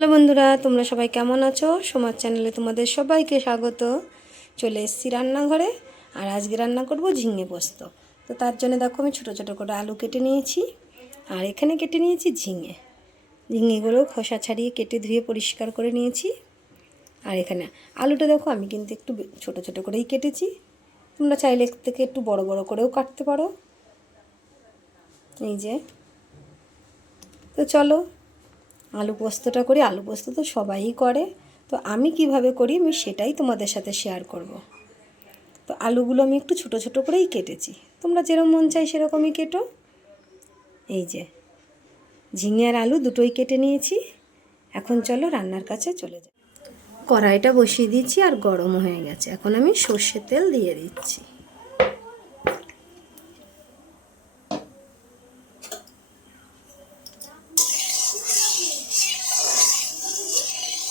Hello বন্ধুরা, তোমরা সবাই কেমন আছো? সমাজ চ্যানেলে তোমাদের সবাইকে স্বাগত। চলে এসেছি রান্নাঘরে, আর আজকে রান্না করব ঝিঙে পোস্ত। তো তার জন্য দেখো আমি ছোটো ছোটো করে আলু কেটে নিয়েছি, আর এখানে কেটে নিয়েছি ঝিঙে। ঝিঙেগুলো খোসা ছাড়িয়ে কেটে ধুয়ে পরিষ্কার করে নিয়েছি। আর এখানে আলুটা দেখো, আমি কিন্তু একটু ছোটো ছোটো করেই কেটেছি। তোমরা চাইলে থেকে একটু বড় বড় করেও কাটতে পারো। এই যে। তো চলো আলু পোস্তটা করি, আলু পোস্ত তো সবাই করে। তো আমি কীভাবে করি আমি সেটাই তোমাদের সাথে শেয়ার করব। তো আলুগুলো আমি একটু ছোট ছোট করেই কেটেছি। তোমরা যেরকম মন চাই সেরকমই কেটো। এই যে, ঝিঙে আর আলু দুটোই কেটে নিয়েছি। এখন চলো রান্নার কাছে চলে যাই। কড়াইটা বসিয়ে দিয়েছি আর গরম হয়ে গেছে। এখন আমি সর্ষের তেল দিয়ে দিচ্ছি।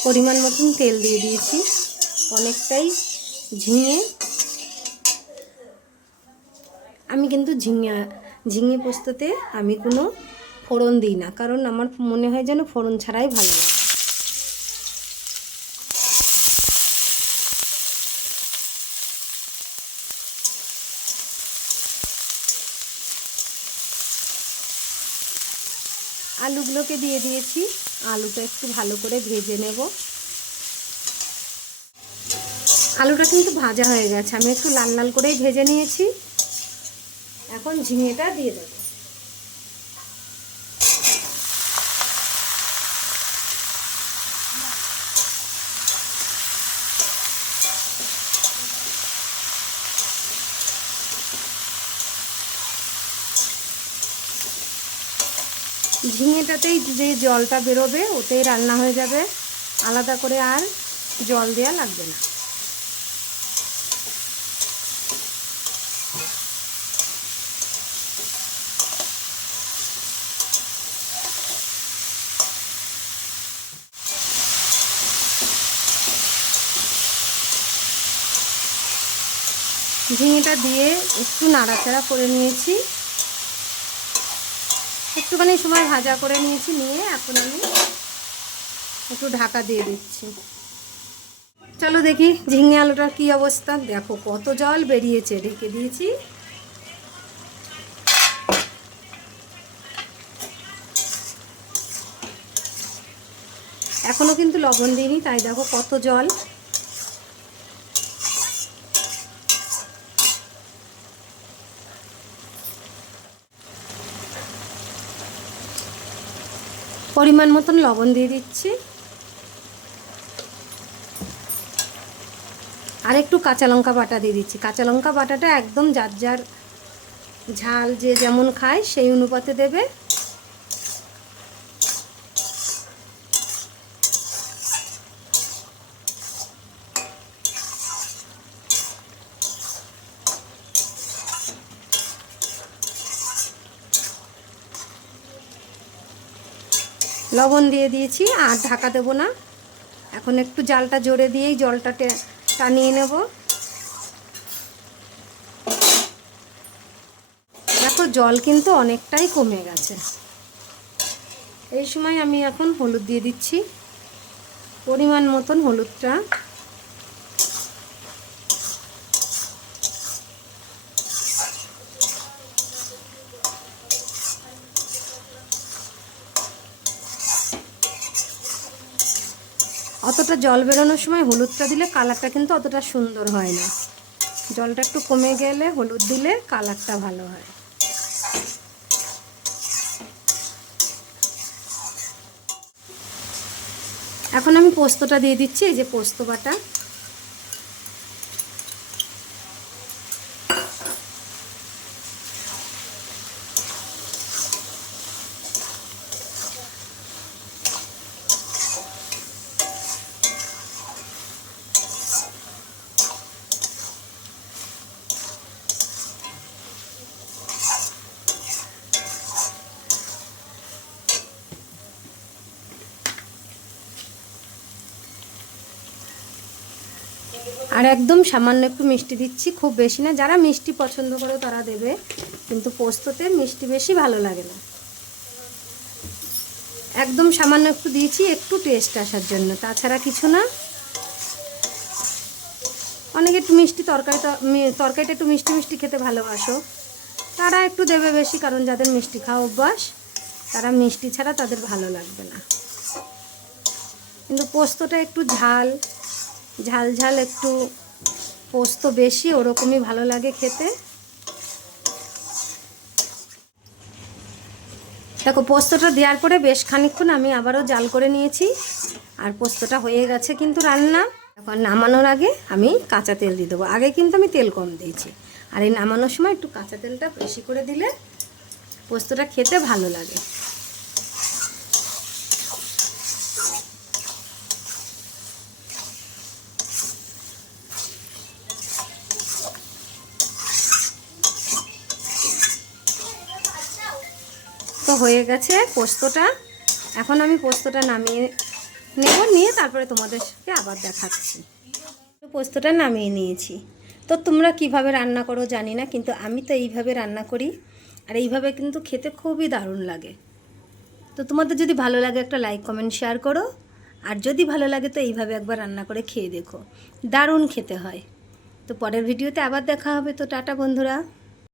পরিমাণ মতন তেল দিয়ে দিয়েছি। অনেকটাই ঝিঙে। আমি কিন্তু ঝিঙে ঝিঙে পোস্ততে আমি কোনো ফোড়ন দিই না, কারণ আমার মনে হয় যেন ফোড়ন ছাড়াই ভালো লাগে। আলুগুলোকে দিয়ে দিয়েছি। আলুটা একটু ভালো করে ভেজে নেব। আলুটা কিন্তু ভাজা হয়ে গেছে, আমি একটু লাল লাল করেই ভেজে নিয়েছি। এখন ঝিঙেটা দিয়ে দেব। ঝিঙেটাতেই যে জলটা বেরোবে, ওতেই রান্না হয়ে যাবে। আলাদা করে আর জল দেওয়া লাগবে না। ঝিঙেটা দিয়ে একটু নাড়াচাড়া করে নিয়েছি। একটুখানি সময় ভাজা করে নিয়েছি, নিয়ে এখন আমি একটু ঢাকা দিয়ে দিচ্ছি। চলো দেখি ঝিঙে আলুটার কী অবস্থা। দেখো কত জল বেরিয়েছে, ঢেকে দিয়েছি। এখনও কিন্তু লবণ দিইনি, তাই দেখো কত জল। পরিমাণ মতন লবণ দিয়ে দিচ্ছি। আর একটু কাঁচা লঙ্কা বাটা দিয়ে দিচ্ছি। কাঁচা লঙ্কা বাটাটা একদম যার যার ঝাল যে যেমন খায় সেই অনুপাতে দেবে। লবণ দিয়ে দিয়েছি, আর ঢাকা দেবো না। এখন একটু জালটা জোরে দিয়েই জলটা টানিয়ে নেব। দেখো, জল কিন্তু অনেকটাই কমে গেছে। এই সময় আমি এখন হলুদ দিয়ে দিচ্ছি। পরিমাণ মতন হলুদটা। অতটা জল বেরোনোর সময় হলুদটা দিলে কালারটা কিন্তু অতটা সুন্দর হয় না। জলটা একটু কমে গেলে হলুদ দিলে কালারটা ভালো হয়। এখন আমি পোস্তটা দিয়ে দিচ্ছি, এই যে পোস্ত বাটা। আর একদম সামান্য একটু মিষ্টি দিচ্ছি, খুব বেশি না। যারা মিষ্টি পছন্দ করে তারা দেবে, কিন্তু পোস্ততে মিষ্টি বেশি ভালো লাগে না। একদম সামান্য একটু দিয়েছি, একটু টেস্ট আসার জন্য। তাছাড়া কিছু না। অনেকে একটু মিষ্টি তরকারি তরকারিটা একটু মিষ্টি মিষ্টি খেতে ভালোবাসো। তারা একটু দেবে বেশি, কারণ যাদের মিষ্টি খাওয়া অভ্যাস, তারা মিষ্টি ছাড়া তাদের ভালো লাগবে না। কিন্তু পোস্তটা একটু ঝাল ঝাল ঝাল একটু পোস্ত বেশি, ওরকমই ভালো লাগে খেতে। দেখো, পোস্তটা দেওয়ার পরে বেশ খানিকক্ষণ আমি আবারও জাল করে নিয়েছি, আর পোস্তটা হয়ে গেছে কিন্তু রান্না। এখন নামানোর আগে আমি কাঁচা তেল দিয়ে দেবো। আগে কিন্তু আমি তেল কম দিয়েছি। আর এই নামানোর সময় একটু কাঁচা তেলটা বেশি করে দিলে পোস্তটা খেতে ভালো লাগে। হয়ে গেছে পোস্তটা। এখন আমি পোস্তটা নামিয়ে নেব, নিয়ে তারপরে তোমাদেরকে আবার দেখাচ্ছি। পোস্তটা নামিয়ে নিয়েছি। তো তোমরা কীভাবে রান্না করো জানি না, কিন্তু আমি তো এইভাবে রান্না করি, আর এইভাবে কিন্তু খেতে খুবই দারুণ লাগে। তো তোমাদের যদি ভালো লাগে একটা লাইক, কমেন্ট, শেয়ার করো। আর যদি ভালো লাগে তো এইভাবে একবার রান্না করে খেয়ে দেখো। দারুণ খেতে হয়। তো পরের ভিডিওতে আবার দেখা হবে। তো টাটা বন্ধুরা।